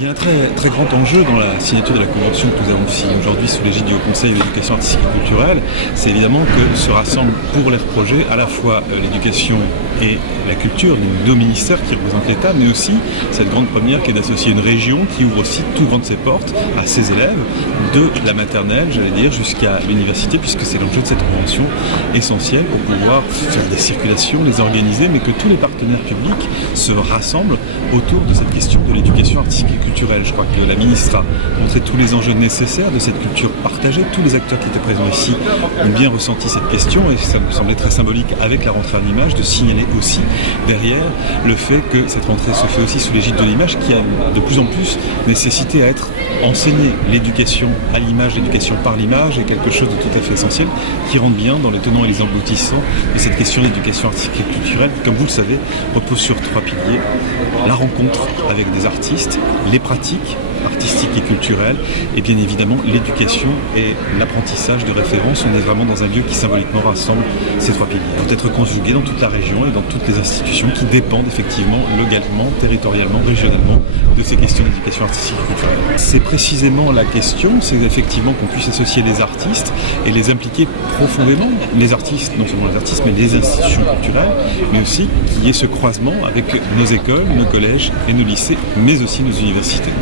Il y a un très grand enjeu dans la signature de la convention que nous avons signée aujourd'hui sous l'égide du Haut Conseil de l'éducation artistique et culturelle. C'est évidemment que se rassemblent pour leurs projets à la fois l'éducation et la culture, les deux ministères qui représentent l'État, mais aussi cette grande première qui est d'associer une région qui ouvre aussi tout grand de ses portes à ses élèves, de la maternelle, j'allais dire, jusqu'à l'université, puisque c'est l'enjeu de cette convention essentielle pour pouvoir faire des circulations, les organiser, mais que tous les partenaires publics se rassemblent autour de cette question de l'éducation artistique et culturelle. Je crois que la ministre a montré tous les enjeux nécessaires de cette culture partagée. Tous les acteurs qui étaient présents ici ont bien ressenti cette question et ça me semblait très symbolique avec la rentrée en images de signaler aussi derrière le fait que cette rentrée se fait aussi sous l'égide de l'image qui a de plus en plus nécessité à être enseignée. L'éducation à l'image, l'éducation par l'image est quelque chose de tout à fait essentiel qui rentre bien dans les tenants et les aboutissants de cette question de l'éducation artistique et culturelle qui, comme vous le savez, repose sur trois piliers. La rencontre avec des artistes, les pratiques artistiques et culturelles et bien évidemment l'éducation et l'apprentissage de référence. On est vraiment dans un lieu qui symboliquement rassemble ces trois piliers. Il doit être conjugué dans toute la région et dans toutes les institutions qui dépendent effectivement localement, territorialement, régionalement de ces questions d'éducation artistique et culturelle. C'est précisément la question, c'est effectivement qu'on puisse associer les artistes et les impliquer profondément. Les artistes, non seulement les artistes, mais les institutions culturelles, mais aussi qu'il y ait ce croisement avec nos écoles, nos collèges et nos lycées, mais aussi nos universités.